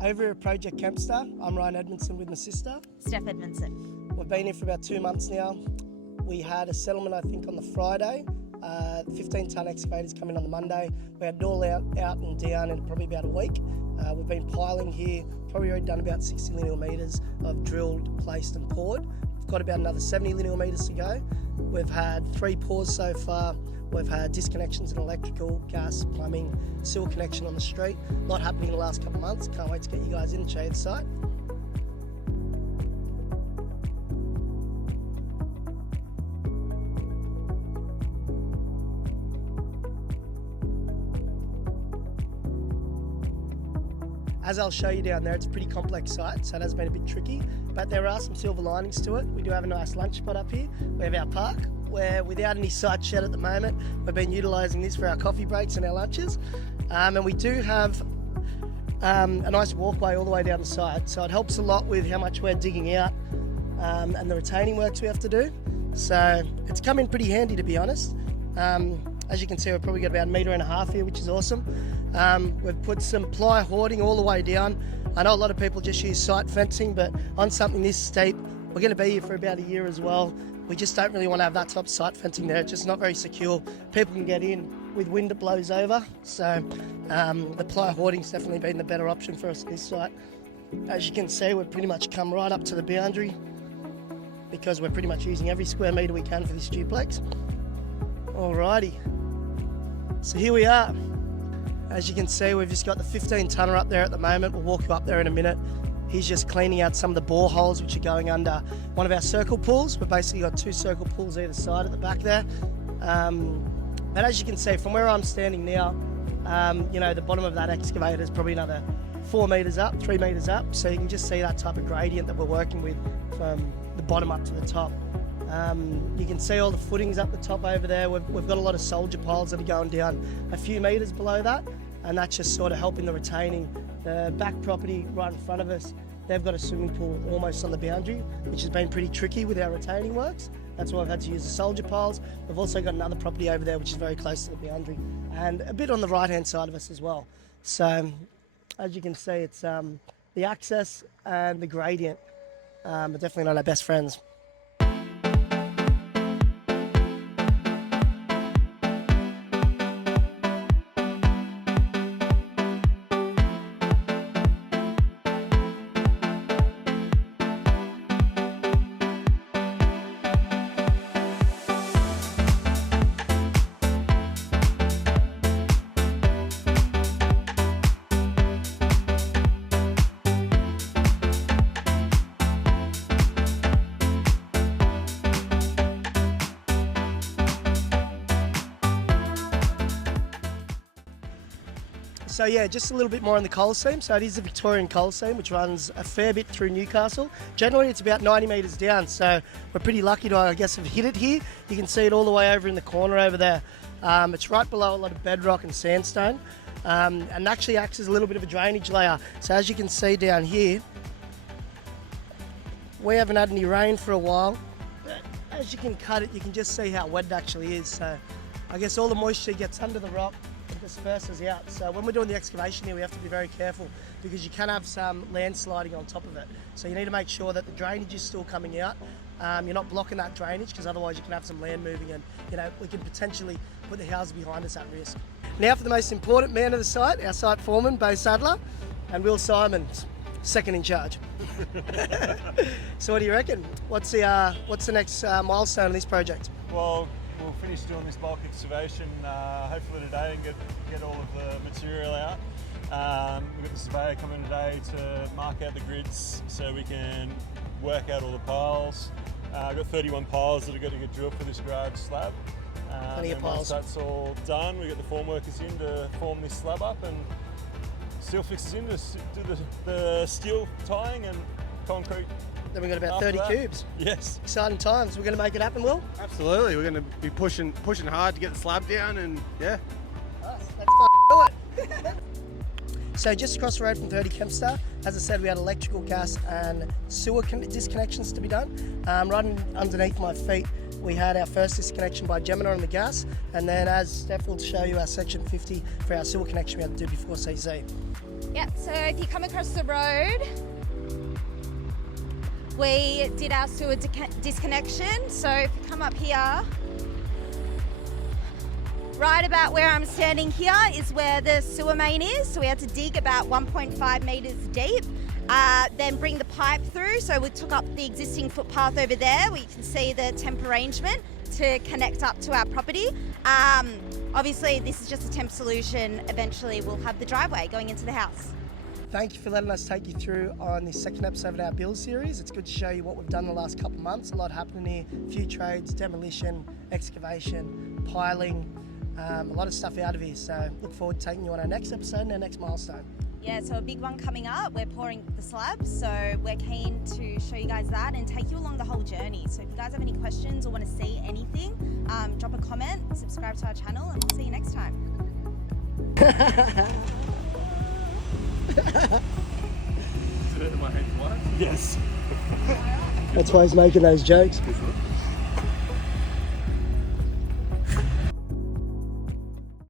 Over at Project Kempster, I'm Ryan Edmondson with my sister. Steph Edmondson. We've been here for about 2 months now. We had a settlement, I think, on the Friday. 15-tonne excavators come in on the Monday. We had it all out and down in probably about a week. We've been piling here, probably already done about 60 lineal metres of drilled, placed and poured. We've got about another 70 lineal metres to go. We've had 3 pours so far. We've had disconnections in electrical, gas, plumbing, sewer connection on the street. A lot happening in the last couple of months. Can't wait to get you guys in and show you the site. As I'll show you down there, it's a pretty complex site, so it has been a bit tricky, but there are some silver linings to it. We do have a nice lunch spot up here. We have our park, where without any site shed at the moment, we've been utilising this for our coffee breaks and our lunches. And we do have a nice walkway all the way down the side, so it helps a lot with how much we're digging out and the retaining works we have to do. So it's come in pretty handy, to be honest. As you can see, we've probably got about 1.5 meters here, which is awesome. We've put some ply hoarding all the way down. I know a lot of people just use site fencing, but on something this steep, we're going to be here for about a year as well. We just don't really want to have that type of site fencing there. It's just not very secure. People can get in with wind that blows over. So the ply hoarding's definitely been the better option for us on this site. As you can see, we've pretty much come right up to the boundary because we're pretty much using every square metre we can for this duplex. Alrighty, so here we are. As you can see, we've just got the 15-tonner up there at the moment. We'll walk you up there in a minute. He's just cleaning out some of the bore holes which are going under one of our circle pools. We've basically got 2 circle pools either side at the back there. But as you can see, from where I'm standing now, you know, the bottom of that excavator is probably another 4 metres up, 3 metres up. So you can just see that type of gradient that we're working with from the bottom up to the top. You can see all the footings up the top over there. We've got a lot of soldier piles that are going down a few metres below that, and that's just sort of helping the retaining. The back property right in front of us, they've got a swimming pool almost on the boundary, which has been pretty tricky with our retaining works. That's why I've had to use the soldier piles. We've also got another property over there which is very close to the boundary, and a bit on the right hand side of us as well. So as you can see, it's the access and the gradient are definitely not our best friends. So yeah, just a little bit more on the coal seam. So it is the Victorian coal seam, which runs a fair bit through Newcastle. Generally it's about 90 metres down, so we're pretty lucky to, I guess, have hit it here. You can see it all the way over in the corner over there. It's right below a lot of bedrock and sandstone, and actually acts as a little bit of a drainage layer. So as you can see down here, we haven't had any rain for a while, but as you can cut it, you can just see how wet it actually is. So I guess all the moisture gets under the rock and disperses out. So when we're doing the excavation here, we have to be very careful because you can have some landsliding on top of it. So you need to make sure that the drainage is still coming out. You're not blocking that drainage because otherwise you can have some land moving and, you know, we can potentially put the houses behind us at risk. Now for the most important man of the site, our site foreman, Bo Sadler, and Will Simons, second in charge. So what do you reckon? What's the next milestone in this project? Well, we'll finish doing this bulk excavation hopefully today and get all of the material out. We've got the surveyor coming today to mark out the grids so we can work out all the piles. I've got 31 piles that are going to get drilled for this garage slab. Plenty of piles. Once that's all done, we get the form workers in to form this slab up, and steel fixers in to do the steel tying and concrete. Then we've got about 30 cubes. Yes. Exciting times. We're going to make it happen, Will? Absolutely. We're going to be pushing hard to get the slab down, and yeah. Nice. Let's do it. So just across the road from 30 Kempster, as I said, we had electrical, gas and sewer disconnections to be done. Right underneath my feet, we had our first disconnection by Gemini on the gas, and then as Steph will show you our section 50 for our sewer connection we had to do before CZ. Yep, so if you come across the road, we did our sewer disconnection. So if you come up here, right about where I'm standing here is where the sewer main is. So we had to dig about 1.5 metres deep, then bring the pipe through. So we took up the existing footpath over there where you can see the temp arrangement to connect up to our property. Obviously this is just a temp solution. Eventually we'll have the driveway going into the house. Thank you for letting us take you through on this second episode of our build series. It's good to show you what we've done in the last couple of months. A lot happening here, a few trades, demolition, excavation, piling, a lot of stuff out of here. So look forward to taking you on our next episode and our next milestone. Yeah, so a big one coming up. We're pouring the slabs, so we're keen to show you guys that and take you along the whole journey. So if you guys have any questions or want to see anything, drop a comment, subscribe to our channel, and we'll see you next time. Yes. That's why he's making those jokes.